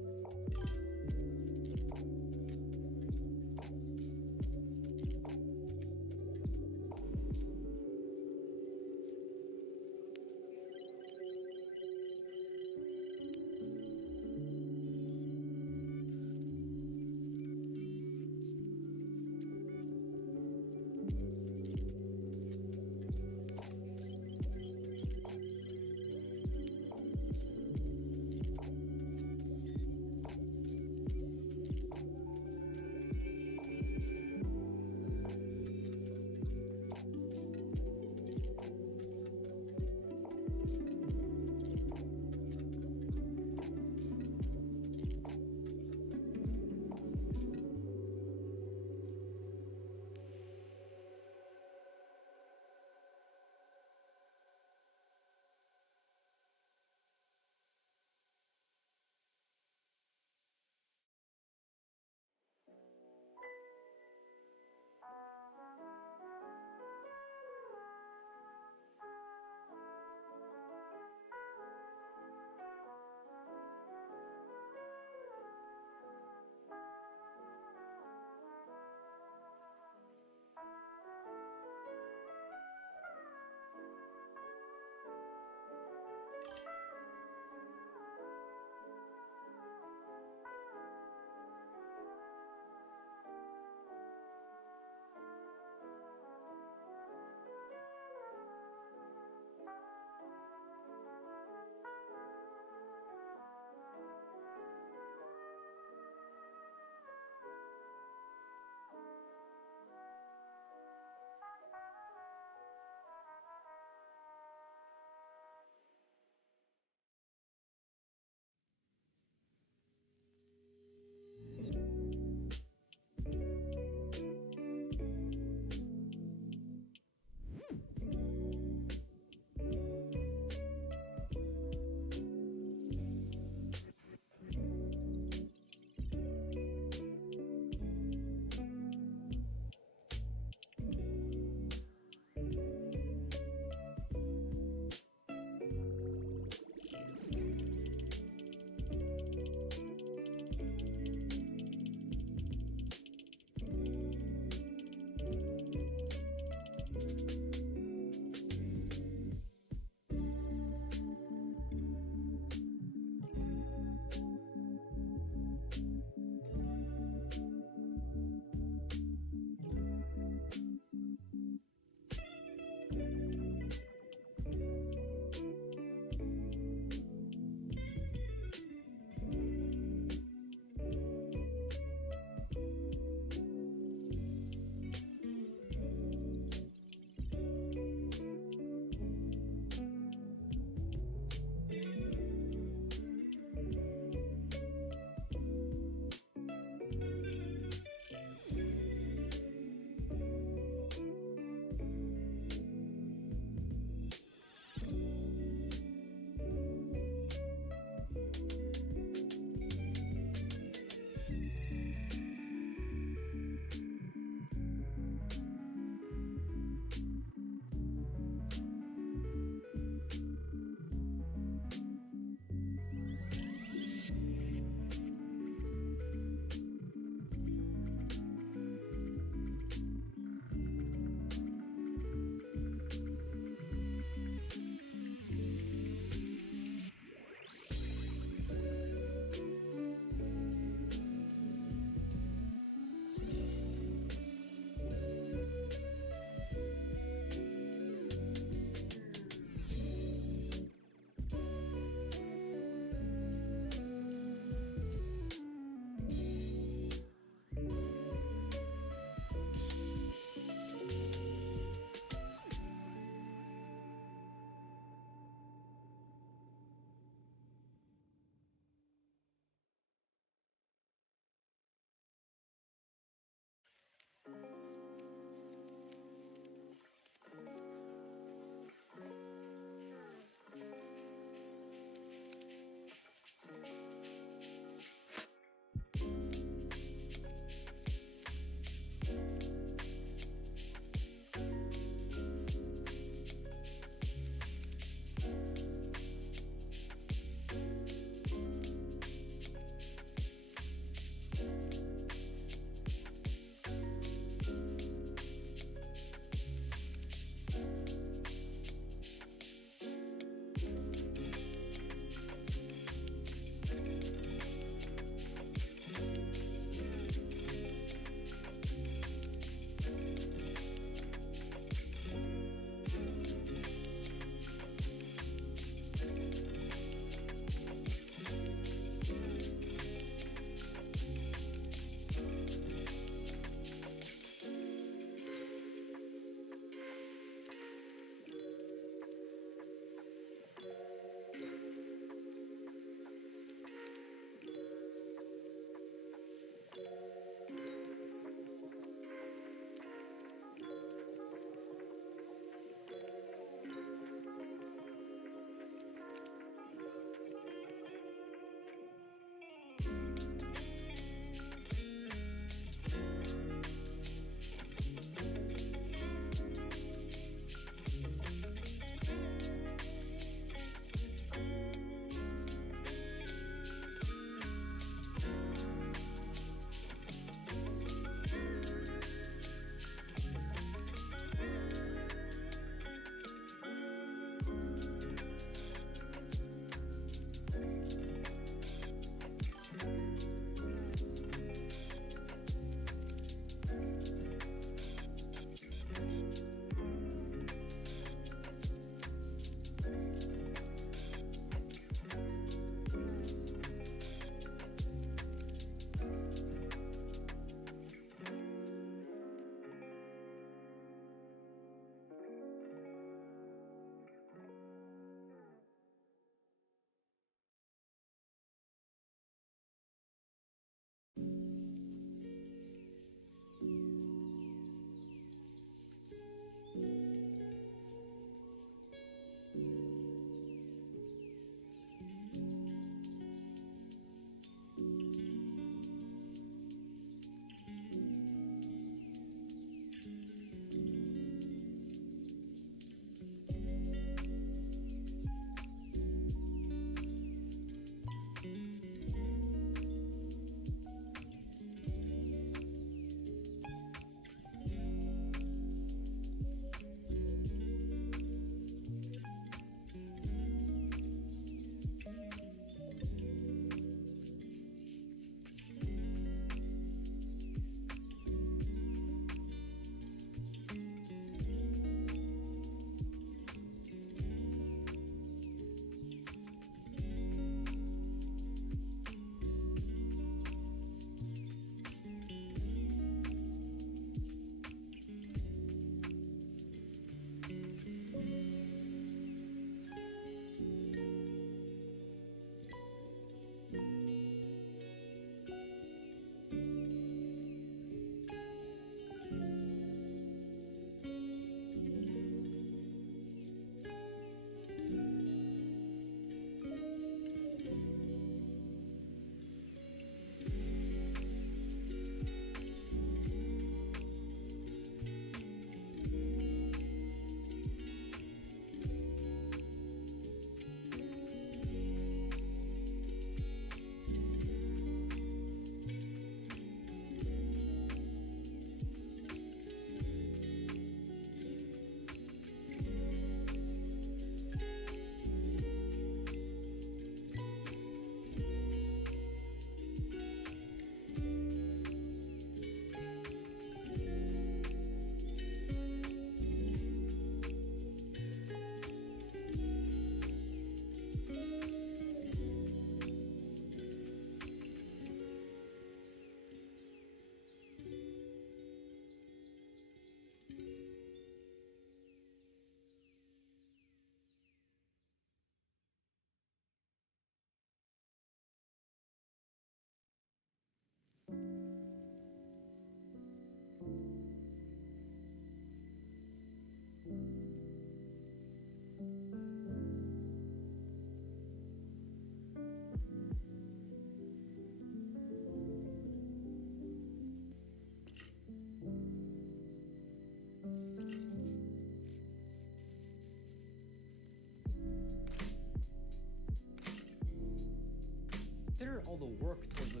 consider all the work towards the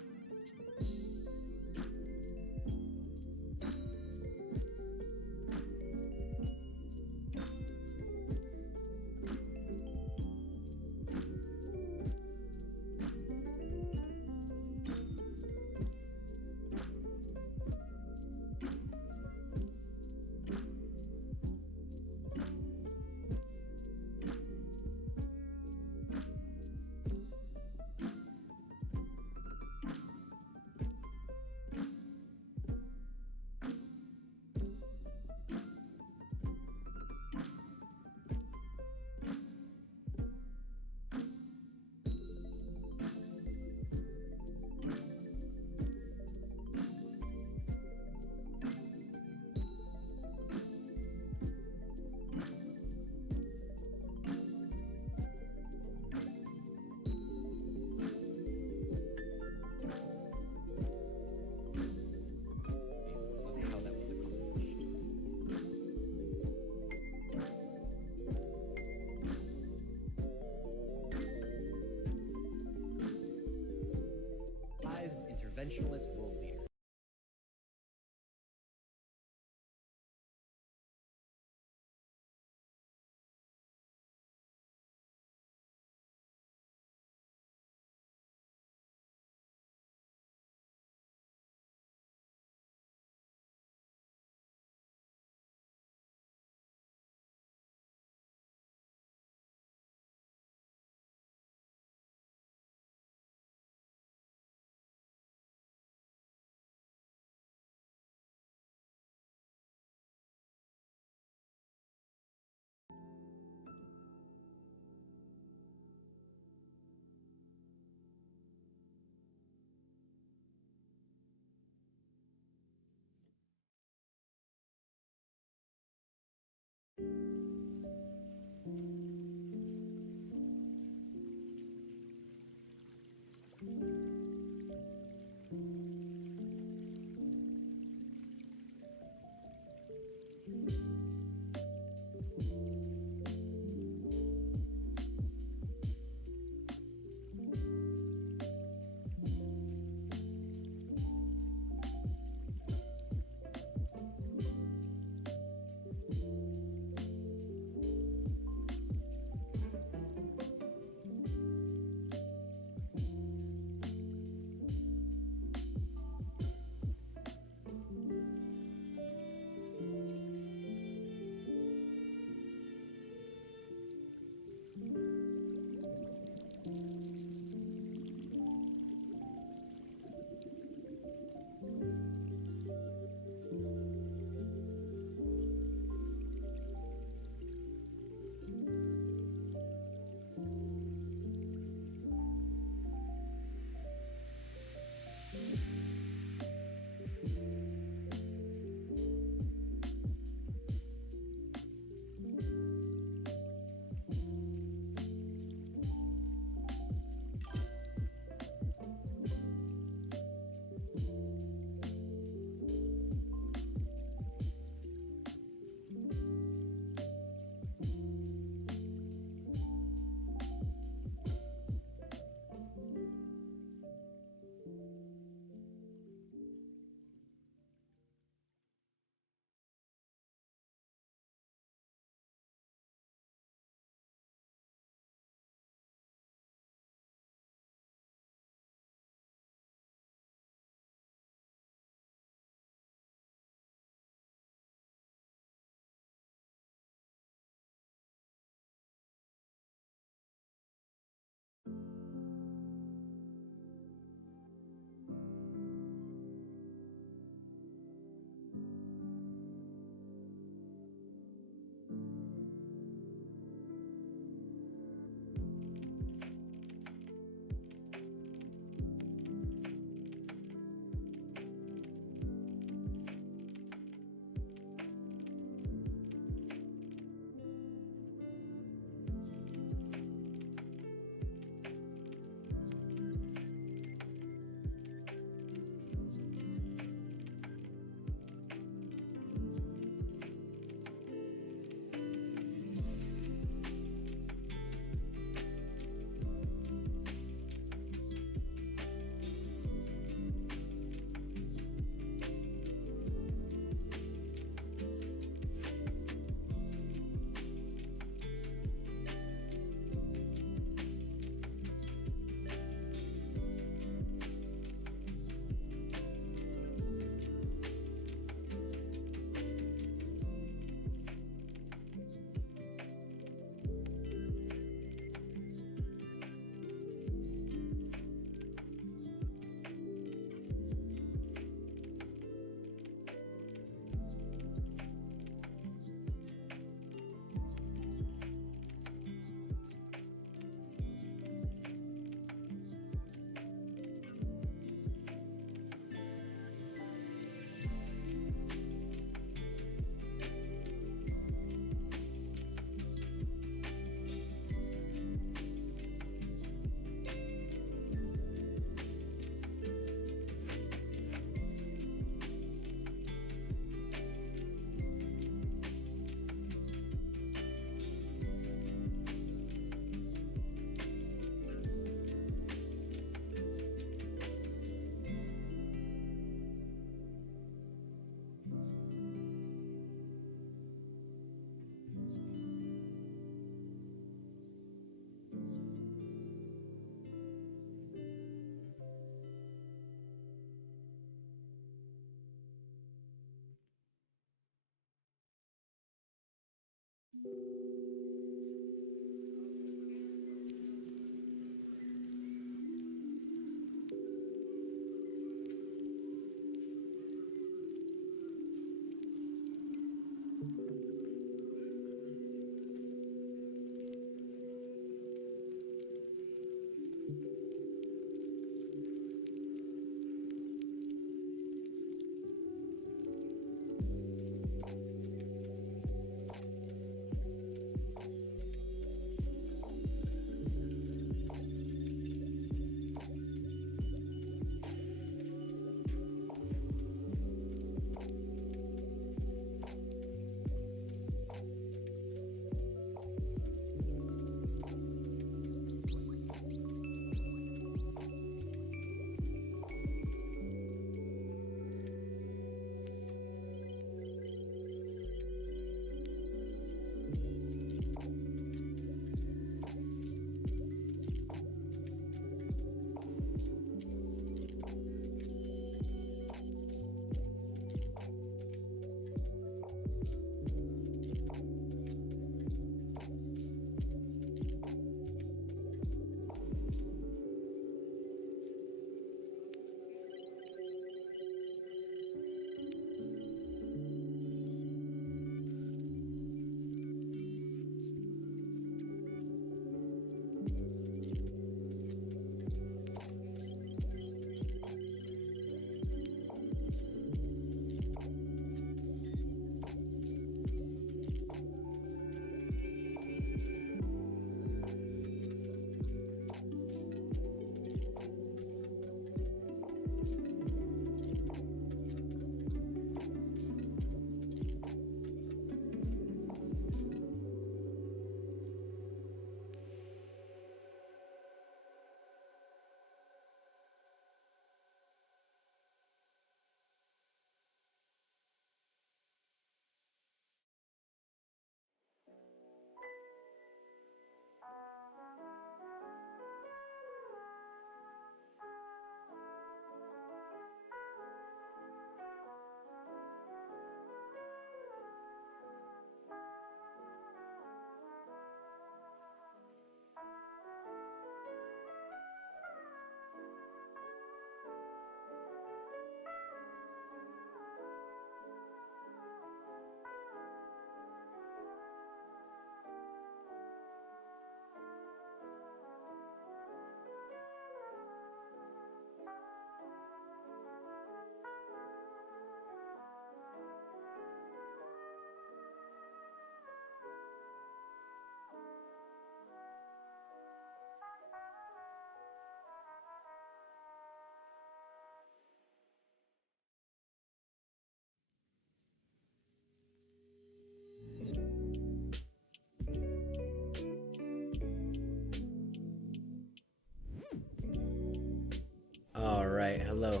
Alright, hello.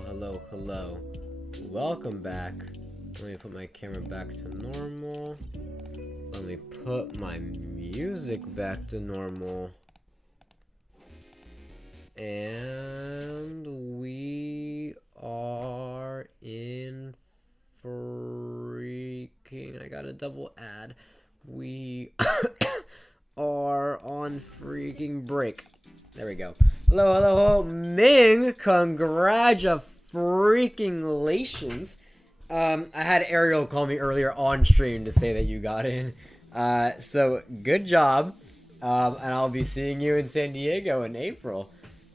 Welcome back. Let me put my camera back to normal. Let me put my music back to normal. And we are in freaking... I got a double ad. We are on freaking break. There we go. Hello, Ming, congratulations. I had Ariel call me earlier on stream to say that you got in. So good job. And I'll be seeing you in San Diego in April.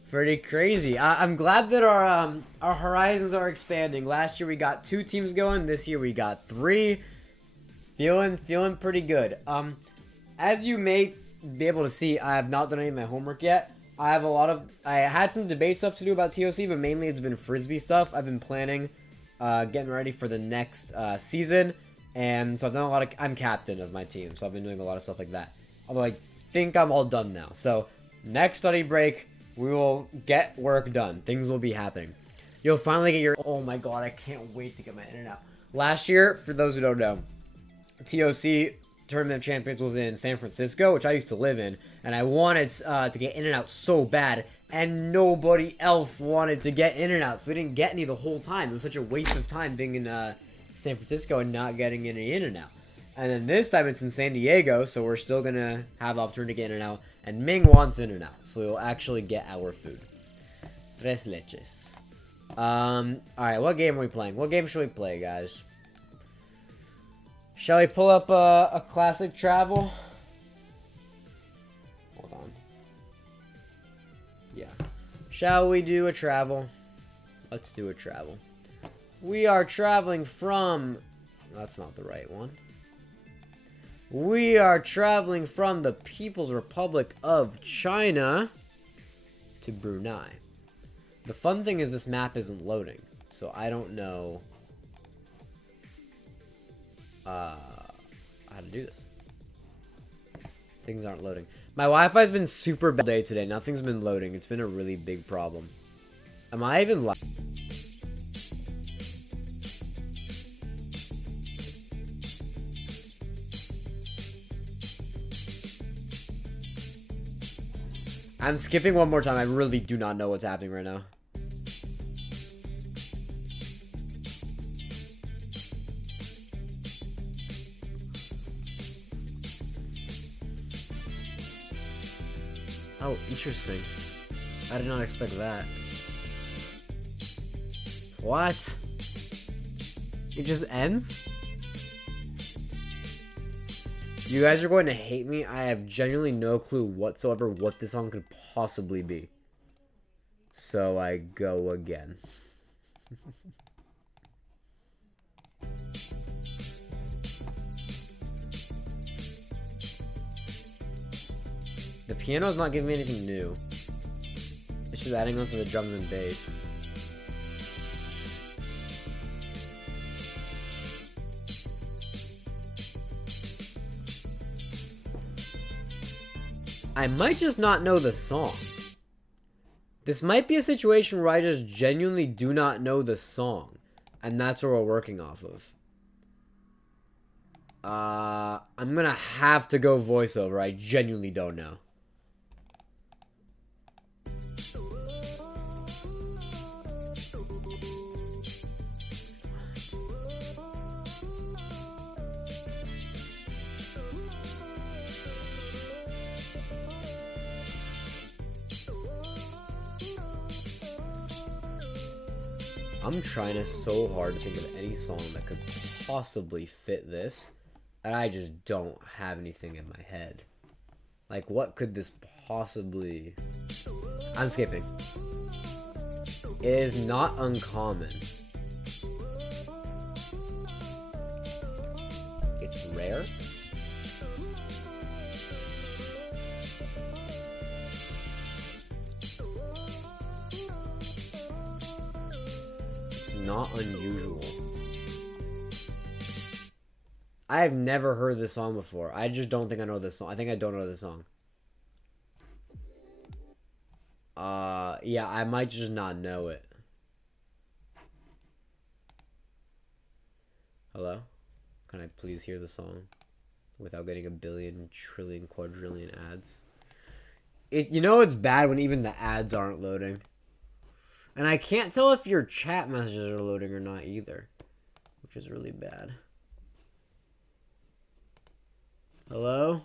Pretty crazy. I'm glad that our horizons are expanding. Last year we got 2 teams going. This year we got 3. Feeling pretty good. As you may be able to see, I have not done any of my homework yet. I had some debate stuff to do about TOC, but mainly it's been Frisbee stuff. I've been planning, getting ready for the next season, and so I've done I'm captain of my team, so I've been doing a lot of stuff like that. Although I think I'm all done now. So next study break, we will get work done. Things will be happening. You'll finally get your... Oh my god, I can't wait to get my internet. Last year, for those who don't know, TOC Tournament of Champions was in San Francisco, which I used to live in, and I wanted to get in and out so bad, and nobody else wanted to get in and out, so we didn't get any the whole time. It was such a waste of time being in San Francisco and not getting any in and out. And then this time it's in San Diego, so we're still gonna have the opportunity to get In-N-Out. And Ming wants In-N-Out, so we will actually get our food. Tres leches. Alright, what game are we playing? What game should we play, guys? Shall we pull up a classic travel? Hold on. Yeah. Shall we do a travel? Let's do a travel. We are traveling from... That's not the right one. We are traveling from the People's Republic of China to Brunei. The fun thing is this map isn't loading, so I don't know how to do this. Things aren't loading. My Wi-Fi's been super bad day today. Nothing's been loading. It's been a really big problem. Am I even live? I'm skipping one more time. I really do not know what's happening right now. Oh, interesting. I did not expect that. What? It just ends? You guys are going to hate me. I have genuinely no clue whatsoever what this song could possibly be. So I go again. The piano's not giving me anything new. It's just adding on to the drums and bass. I might just not know the song. This might be a situation where I just genuinely do not know the song. And that's what we're working off of. I'm gonna have to go voiceover. I genuinely don't know. I'm trying so hard to think of any song that could possibly fit this, and I just don't have anything in my head. Like, what could this possibly... I'm skipping. It is not uncommon. It's rare? Not unusual. I have never heard this song before. I just don't think I know this song. I think I don't know this song. Yeah, I might just not know it. Hello? Can I please hear the song without getting a billion, trillion, quadrillion ads? You know it's bad when even the ads aren't loading. And I can't tell if your chat messages are loading or not either, which is really bad. Hello?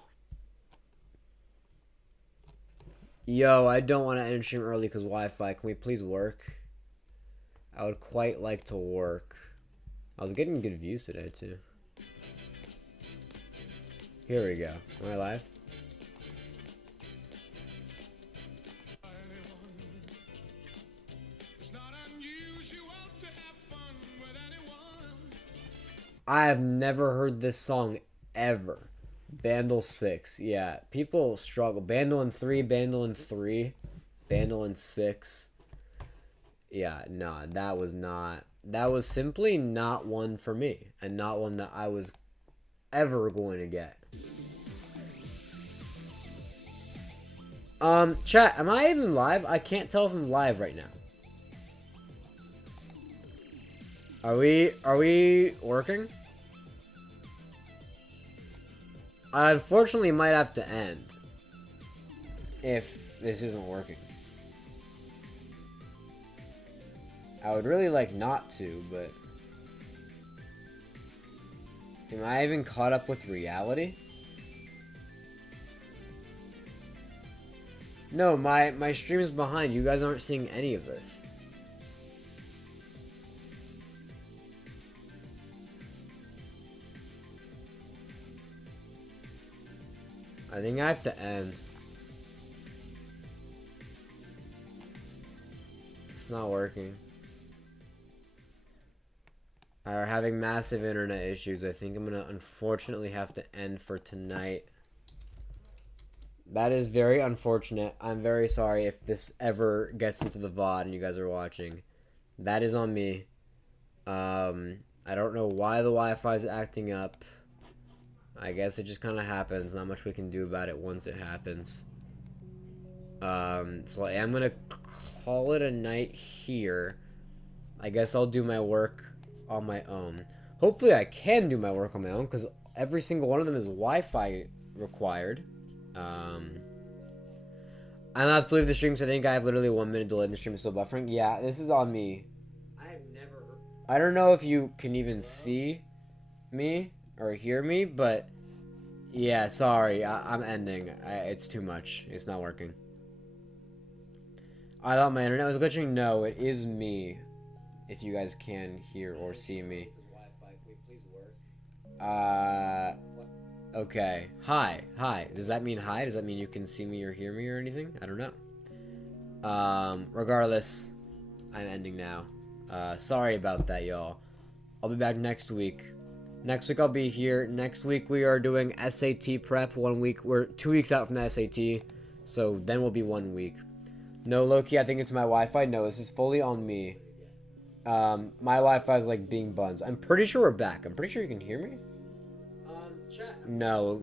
Yo, I don't want to end stream early because Wi-Fi. Can we please work? I would quite like to work. I was getting good views today, too. Here we go. Am I live? I have never heard this song ever. Bandle 6. Yeah, people struggle. Bandolin 3, Bandolin 3, Bandolin 6. Yeah, no, that was not... That was simply not one for me. And not one that I was ever going to get. Chat, am I even live? I can't tell if I'm live right now. Are we working? I unfortunately might have to end if this isn't working. I would really like not to, but Am I even caught up with reality? No, my stream is behind. You guys aren't seeing any of this. I think I have to end. It's not working. Are having massive internet issues. I think I'm gonna unfortunately have to end for tonight. That is very unfortunate. I'm very sorry if this ever gets into the VOD and you guys are watching. That is on me. I don't know why the Wi-Fi is acting up. I guess it just kind of happens. Not much we can do about it once it happens. So I am gonna call it a night here. I guess I'll do my work on my own. Hopefully I can do my work on my own, because every single one of them is Wi-Fi required. I'm gonna have to leave the stream, so I think I have literally 1 minute delay in the stream is still buffering. Yeah, this is on me. I don't know if you can even see me or hear me, but yeah, sorry, I'm ending. It's too much. It's not working. I thought my internet was glitching. No, it is me. If you guys can hear or see me. Okay. Hi. Does that mean hi? Does that mean you can see me or hear me or anything? I don't know. Regardless, I'm ending now. Sorry about that, y'all. I'll be back next week. Next week I'll be here. Next week we are doing SAT prep. 1 week. We're 2 weeks out from the SAT. So then we'll be 1 week. No, Loki, I think it's my Wi-Fi. No, this is fully on me. My Wi-Fi is like being buns. I'm pretty sure we're back. I'm pretty sure you can hear me. Chat. No.